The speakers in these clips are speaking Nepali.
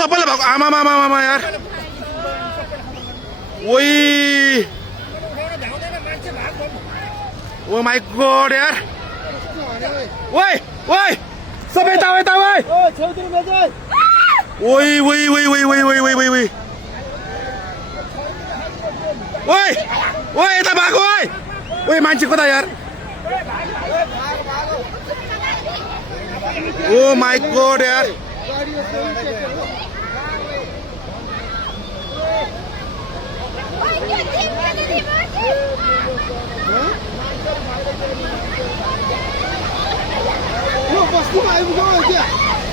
सबैले भएको आमा यार ओइ ओ माई गॉड यार ओइ ओइ सबै यता यता ओइ ओइ ओइ ओइ ओइ ओइ ओइ ओइ ओइ ओइ ओइ ओइ यता भएको ओइ ओइ मान्छे कता यार ओ माई गॉड यार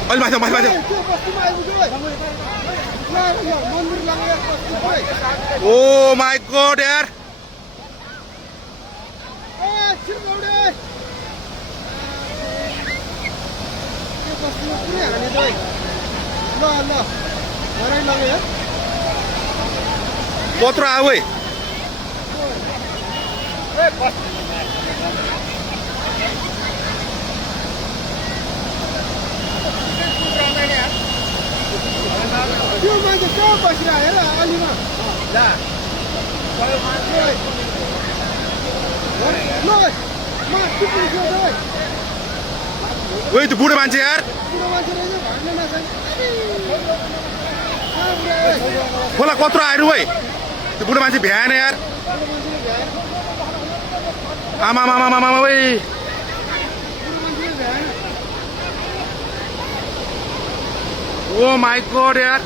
अलि माथि माथि ओ माई गॉड यार कत्रो आऊ है त्यो मान्छे कहाँ बसिरहेको हेर अलिमा ओइ त्यो बुढो मान्छे यार खोला कत्रो आएर है त्यो बुढो मान्छे भ्याएन यार आमा मामा मामा ओइ ओ माई गॉड यार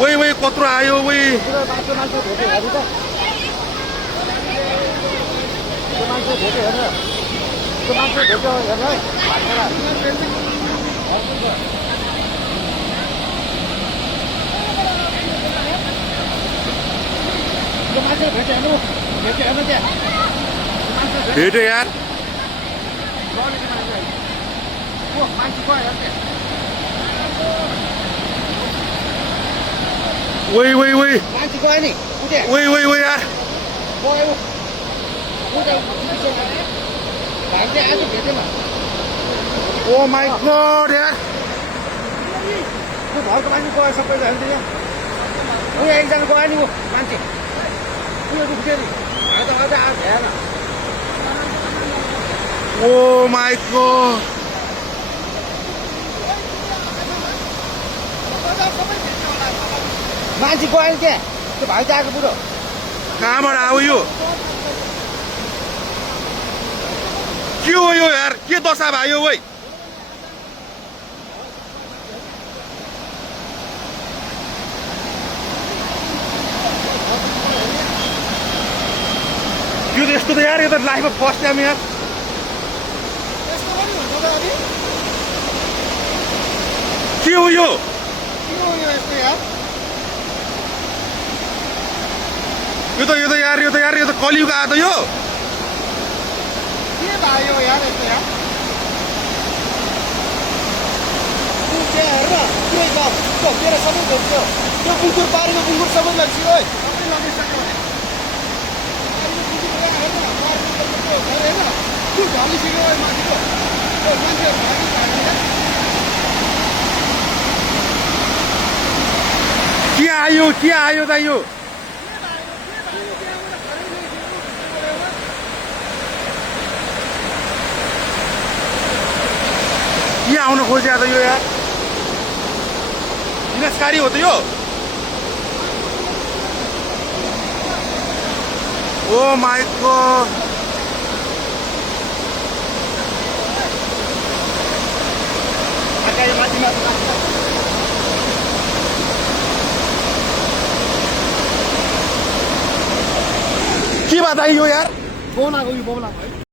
ओइ ओइ कत्रो आयो ओइ भेट्यो यार ओइ ओइ ओइ ओइ ओइ ओइ यार ओ माई गॉड यार घरको मान्छे गयो सबैजना उयो एकजना गयो नि ऊ मान्छे उयो दुख्यो नि आज भ्याएन ओ माई गॉड मान्छे गयो नि त्यहाँ त्यो भाइ त आएको बुढो कहाँबाट आऊ यो के हो यो यार के दशा भयो ओइ यो त यस्तो त यार यो त लाइफमा फर्स्ट टाइम यार के हो यो यो त कलियुग आयो त यो के भयो यार यस्तो यार हेर तेरो सबै भेट्यो त्यो बुकुर बारीमा बुकुर सबै लग्यो है ढलिसक्यो मान्छेको के आयो त यो के आउन खोज्या त यो यार विनाशकारी हो त यो ओ माई गॉड के बताइयो यार फोन आएको यो बोला